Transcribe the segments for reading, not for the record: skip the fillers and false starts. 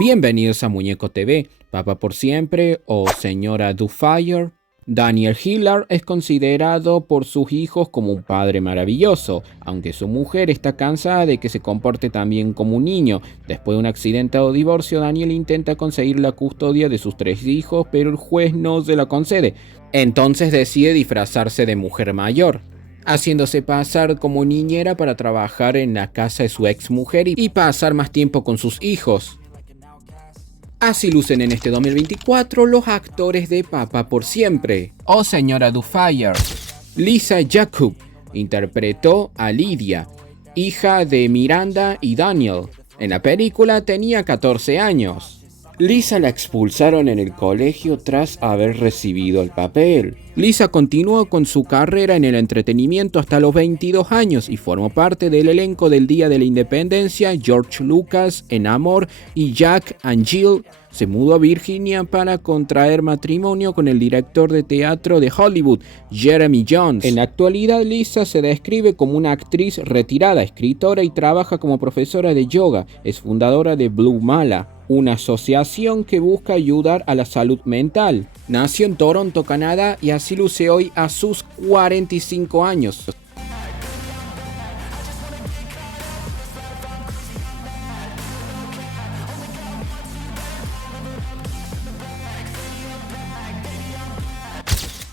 Bienvenidos a Muñeco TV, Papá por Siempre o Señora Dufire. Daniel Hillard es considerado por sus hijos como un padre maravilloso, aunque su mujer está cansada de que se comporte también como un niño. Después de un accidentado divorcio, Daniel intenta conseguir la custodia de sus 3 hijos, pero el juez no se la concede. Entonces decide disfrazarse de mujer mayor, haciéndose pasar como niñera para trabajar en la casa de su ex mujer y pasar más tiempo con sus hijos. Así lucen en este 2024 los actores de Papá por Siempre o Señora Dufire. Lisa Jakub interpretó a Lydia, hija de Miranda y Daniel. En la película tenía 14 años. Lisa la expulsaron en el colegio tras haber recibido el papel. Lisa continuó con su carrera en el entretenimiento hasta los 22 años y formó parte del elenco del Día de la Independencia. George Lucas en Amor y Jack and Jill se mudó a Virginia para contraer matrimonio con el director de teatro de Hollywood, Jeremy Jones. En la actualidad, Lisa se describe como una actriz retirada, escritora y trabaja como profesora de yoga. Es fundadora de Blue Mala, una asociación que busca ayudar a la salud mental. Nació en Toronto, Canadá, y así luce hoy a sus 45 años.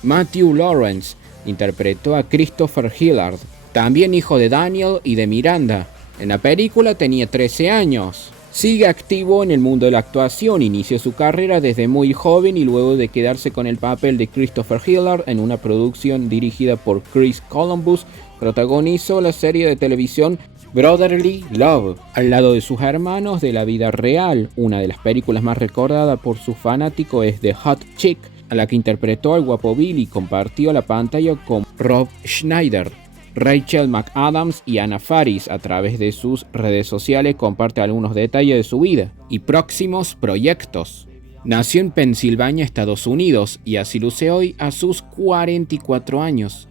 Matthew Lawrence interpretó a Christopher Hillard, también hijo de Daniel y de Miranda. En la película tenía 13 años. Sigue activo en el mundo de la actuación, inició su carrera desde muy joven y luego de quedarse con el papel de Christopher Hillard en una producción dirigida por Chris Columbus, protagonizó la serie de televisión Brotherly Love, al lado de sus hermanos de la vida real. Una de las películas más recordadas por sus fanáticos es The Hot Chick, a la que interpretó al guapo Bill y compartió la pantalla con Rob Schneider. Rachel McAdams y Anna Faris a través de sus redes sociales comparte algunos detalles de su vida y próximos proyectos. Nació en Pensilvania, Estados Unidos, y así luce hoy a sus 44 años.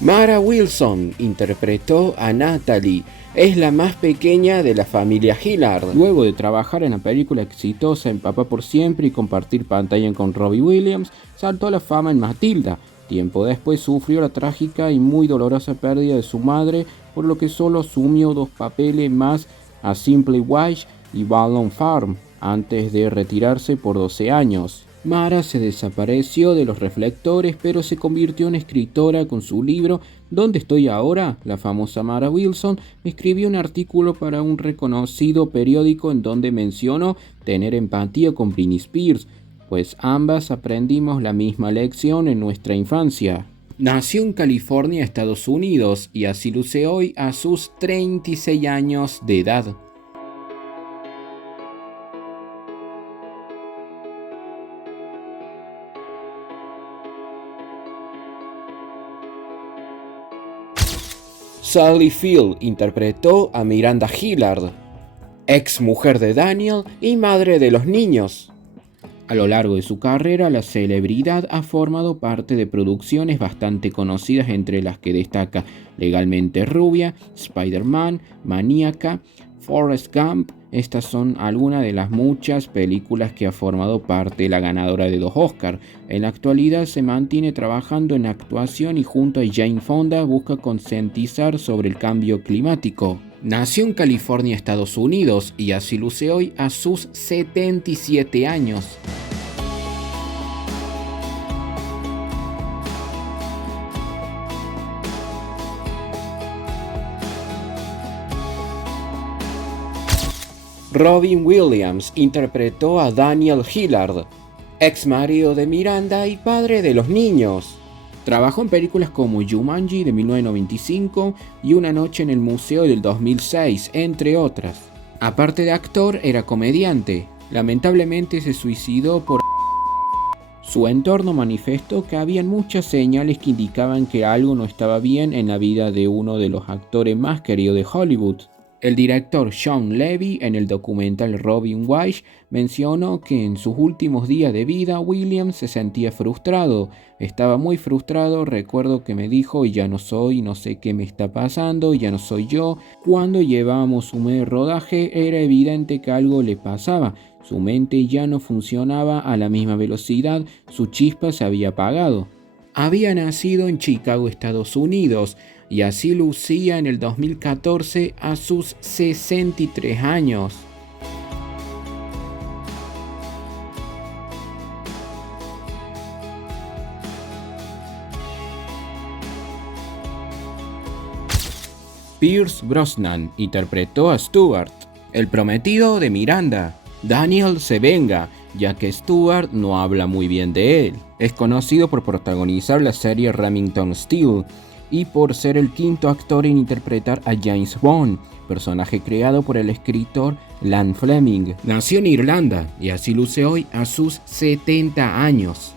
Mara Wilson interpretó a Natalie. Es la más pequeña de la familia Hillard. Luego de trabajar en la película exitosa en Papá por Siempre y compartir pantalla con Robbie Williams, saltó a la fama en Matilda. Tiempo después sufrió la trágica y muy dolorosa pérdida de su madre, por lo que solo asumió 2 papeles más a Simply Wish y Ballon Farm, antes de retirarse por 12 años. Mara se desapareció de los reflectores, pero se convirtió en escritora con su libro ¿Dónde estoy ahora? La famosa Mara Wilson escribió un artículo para un reconocido periódico en donde mencionó tener empatía con Britney Spears, pues ambas aprendimos la misma lección en nuestra infancia. Nació en California, Estados Unidos, y así luce hoy a sus 36 años de edad. Sally Field interpretó a Miranda Hillard, ex mujer de Daniel y madre de los niños. A lo largo de su carrera, la celebridad ha formado parte de producciones bastante conocidas, entre las que destaca Legalmente Rubia, Spider-Man, Maníaca, Forrest Gump. Estas son algunas de las muchas películas que ha formado parte de la ganadora de 2 Oscars. En la actualidad se mantiene trabajando en actuación y junto a Jane Fonda busca concientizar sobre el cambio climático. Nació en California, Estados Unidos, y así luce hoy a sus 77 años. Robin Williams interpretó a Daniel Hillard, ex marido de Miranda y padre de los niños. Trabajó en películas como Jumanji de 1995 y Una noche en el museo del 2006, entre otras. Aparte de actor, era comediante. Lamentablemente se suicidó por... Su entorno manifestó que habían muchas señales que indicaban que algo no estaba bien en la vida de uno de los actores más queridos de Hollywood. El director Sean Levy en el documental Robin Wilde mencionó que en sus últimos días de vida Williams se sentía frustrado. Estaba muy frustrado, recuerdo que me dijo y ya no soy, no sé qué me está pasando, ya no soy yo. Cuando llevábamos un mes de rodaje era evidente que algo le pasaba. Su mente ya no funcionaba a la misma velocidad, su chispa se había apagado. Había nacido en Chicago, Estados Unidos, y así lucía en el 2014 a sus 63 años. Pierce Brosnan interpretó a Stuart, el prometido de Miranda. Daniel se venga, ya que Stuart no habla muy bien de él. Es conocido por protagonizar la serie Remington Steele y por ser el quinto actor en interpretar a James Bond, personaje creado por el escritor Ian Fleming. Nació en Irlanda y así luce hoy a sus 70 años.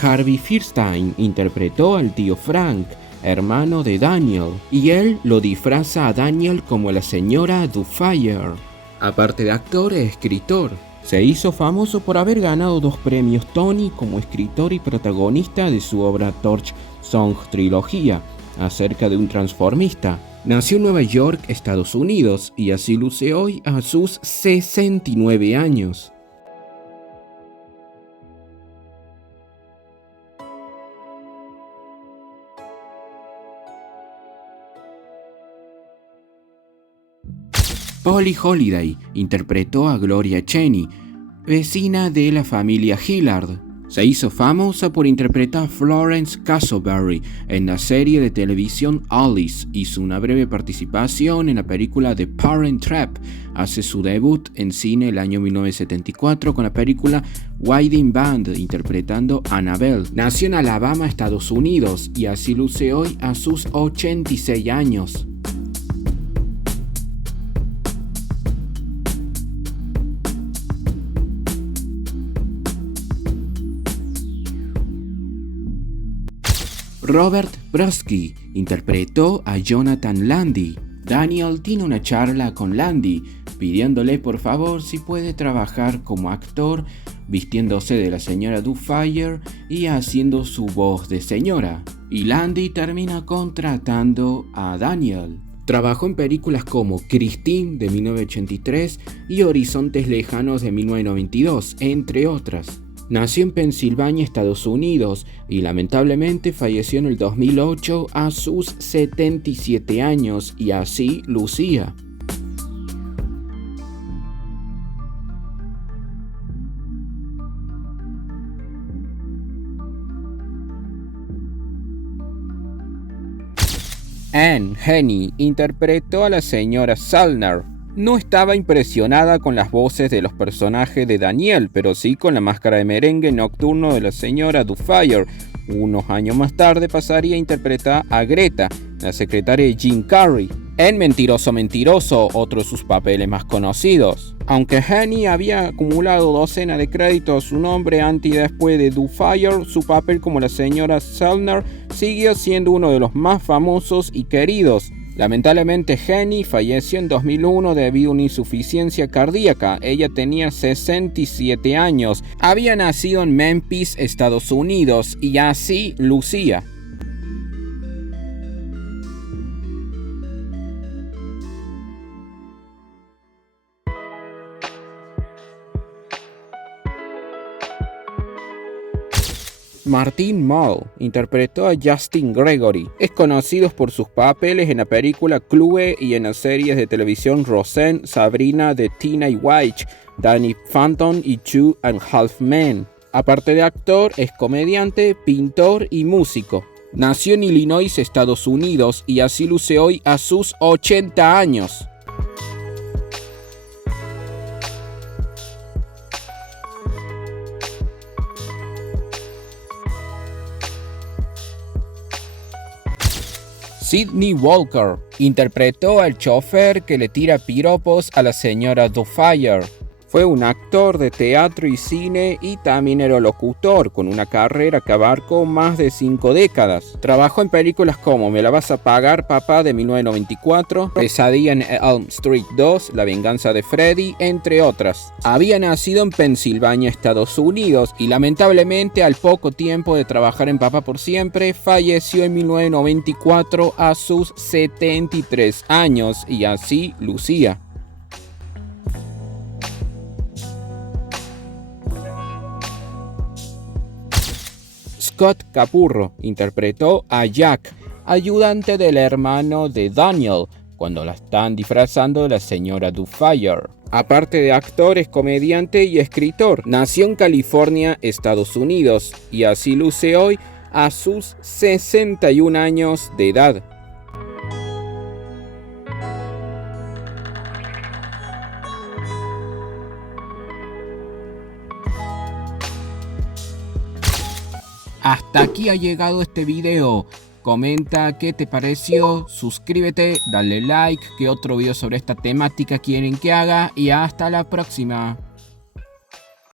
Harvey Fierstein interpretó al tío Frank, hermano de Daniel, y él lo disfraza a Daniel como la señora Dufire. Aparte de actor, es escritor. Se hizo famoso por haber ganado 2 premios Tony como escritor y protagonista de su obra Torch Song Trilogía, acerca de un transformista. Nació en Nueva York, Estados Unidos, y así luce hoy a sus 69 años. Polly Holiday interpretó a Gloria Cheney, vecina de la familia Hillard. Se hizo famosa por interpretar a Florence Castleberry en la serie de televisión Alice. Hizo una breve participación en la película The Parent Trap. Hace su debut en cine el año 1974 con la película Wedding Band, interpretando a Annabelle. Nació en Alabama, Estados Unidos, y así luce hoy a sus 86 años. Robert Brodsky interpretó a Jonathan Landy. Daniel tiene una charla con Landy, pidiéndole por favor si puede trabajar como actor, vistiéndose de la señora Dufire y haciendo su voz de señora. Y Landy termina contratando a Daniel. Trabajó en películas como Christine de 1983 y Horizontes Lejanos de 1992, entre otras. Nació en Pensilvania, Estados Unidos, y lamentablemente falleció en el 2008 a sus 77 años, y así lucía. Anne Heney interpretó a la señora Salner. No estaba impresionada con las voces de los personajes de Daniel, pero sí con la máscara de merengue nocturno de la señora Dufire. Unos años más tarde pasaría a interpretar a Greta, la secretaria de Jim Carrey, en Mentiroso Mentiroso, otro de sus papeles más conocidos. Aunque Heney había acumulado docenas de créditos a su nombre antes y después de Dufire, su papel como la señora Salner siguió siendo uno de los más famosos y queridos. Lamentablemente, Heney falleció en 2001 debido a una insuficiencia cardíaca. Ella tenía 67 años, había nacido en Memphis, Estados Unidos, y así lucía. Martin Mull interpretó a Justin Gregory. Es conocido por sus papeles en la película Clue y en las series de televisión Roseanne, Sabrina the Teenage Witch, Danny Phantom y 2.5 Men. Aparte de actor, es comediante, pintor y músico. Nació en Illinois, Estados Unidos, y así luce hoy a sus 80 años. Sidney Walker interpretó al chofer que le tira piropos a la señora Dufire. Fue un actor de teatro y cine y también era locutor, con una carrera que abarcó más de 5 décadas. Trabajó en películas como Me la vas a pagar, papá, de 1994, Pesadilla en Elm Street 2, La venganza de Freddy, entre otras. Había nacido en Pensilvania, Estados Unidos, y lamentablemente al poco tiempo de trabajar en Papá por Siempre, falleció en 1994 a sus 73 años, y así lucía. Scott Capurro interpretó a Jack, ayudante del hermano de Daniel, cuando la están disfrazando de la señora Dufire. Aparte de actor, es comediante y escritor. Nació en California, Estados Unidos, y así luce hoy a sus 61 años de edad. Hasta aquí ha llegado este video. Comenta qué te pareció, suscríbete, dale like, qué otro video sobre esta temática quieren que haga y hasta la próxima.